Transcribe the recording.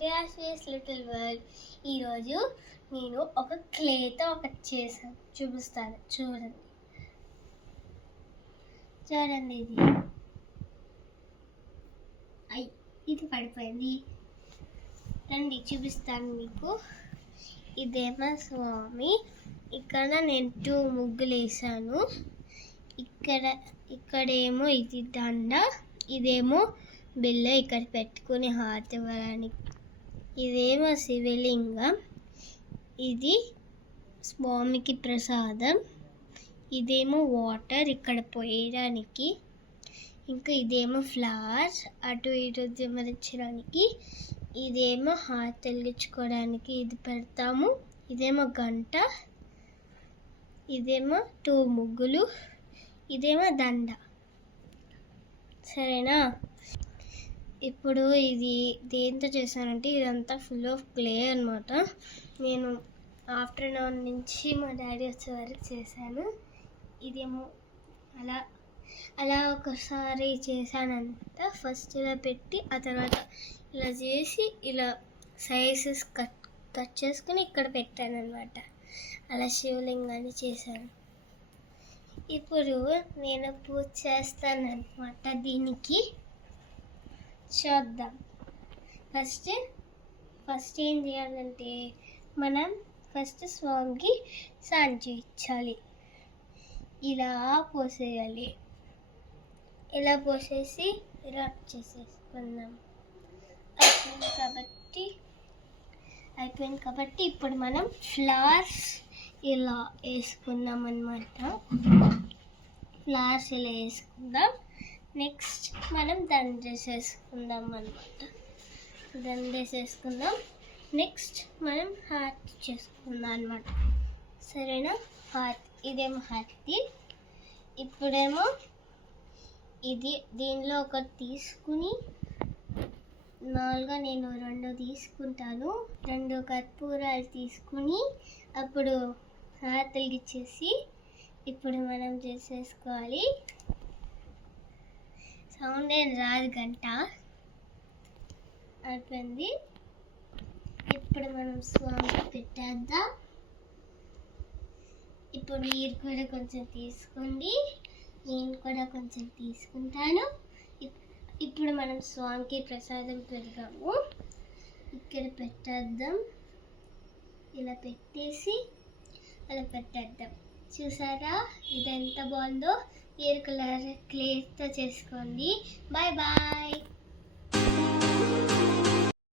To యాస్మిస్ little world. ఈరోజు నేను ఒక క్లేతో ఒకటి చేశాను, చూపిస్తాను. చూడండి ఇది పడిపోయింది. రండి చూపిస్తాను మీకు. ఇదేమో స్వామి. ఇక్కడ నేను 2 ముగ్గులు వేసాను. ఇక్కడేమో ఇది దండ, ఇదేమో బిల్ల ఇక్కడ పెట్టుకుని హారతి ఇవ్వడానికి. ఇదేమో శివలింగం, ఇది స్వామికి ప్రసాదం. ఇదేమో వాటర్ ఇక్కడ పోయడానికి. ఇంకా ఇదేమో ఫ్లవర్స్ అటు ఇటు దిమరించడానికి. ఇదేమో హారతి వెలిగించుకోవడానికి ఇది పెడతాము. ఇదేమో గంట, ఇదేమో 2 ముగ్గులు, ఇదేమో దండ. సరేనా? ఇప్పుడు ఇది దేంతో చేశానంటే ఇదంతా ఫుల్ ఆఫ్ క్లే అనమాట. నేను ఆఫ్టర్నూన్ నుంచి మా డాడీ వచ్చే వరకు చేశాను. ఇదేమో అలా ఒకసారి చేశానంట. ఫస్ట్ ఇలా పెట్టి ఆ తర్వాత ఇలా చేసి ఇలా సైజెస్ కట్ చేసుకుని ఇక్కడ పెట్టాను అనమాట. అలా శివలింగాన్ని చేశాను. ఇప్పుడు నేను పూజ చేస్తాను అనమాట. దీనికి చూద్దాం. ఫస్ట్ ఏం చేయాలంటే మనం ఫస్ట్ స్వామికి స్నానం చేయించాలి. ఇలా పోసేయాలి. ఇలా పోసేసి రబ్ చేసేసుకుందాం. అయిపోయింది కాబట్టి ఇప్పుడు మనం ఫ్లవర్స్ ఇలా వేసుకుందాం అన్నమాట. ఫ్లవర్స్ ఇలా వేసుకుందాం. నెక్స్ట్ మనం దండేసేసుకుందాం అన్నమాట. దండేసేసుకుందాం. నెక్స్ట్ మనం హారతి చేసుకుందాం అన్నమాట. సరేనా? ఇదేమో హారతి. ఇప్పుడేమో దీనిలో ఒకటి తీసుకుని మామూలుగా నేను 2 తీసుకుంటాను. 2 కర్పూరాలు తీసుకుని అప్పుడు హారతి వెలిగించేసి ఇప్పుడు మనం చేసేసుకోవాలి. సౌండ్ ఏం రాదు, గంట అయిపోయింది. ఇప్పుడు మనం స్వామికి పెట్టేద్దాం. ఇప్పుడు మీరు కూడా కొంచెం తీసుకోండి, నేను కూడా కొంచెం తీసుకుంటాను. ఇప్పుడు మనం స్వామికి ప్రసాదం పెడదాము. ఇక్కడ పెట్టేద్దాం. ఇలా పెట్టేసి అలా పెట్టేద్దాం. చూసారా ఇది ఎంత బాగుందో? మీరు కలర్ క్లేతో చేసుకోండి. Bye bye.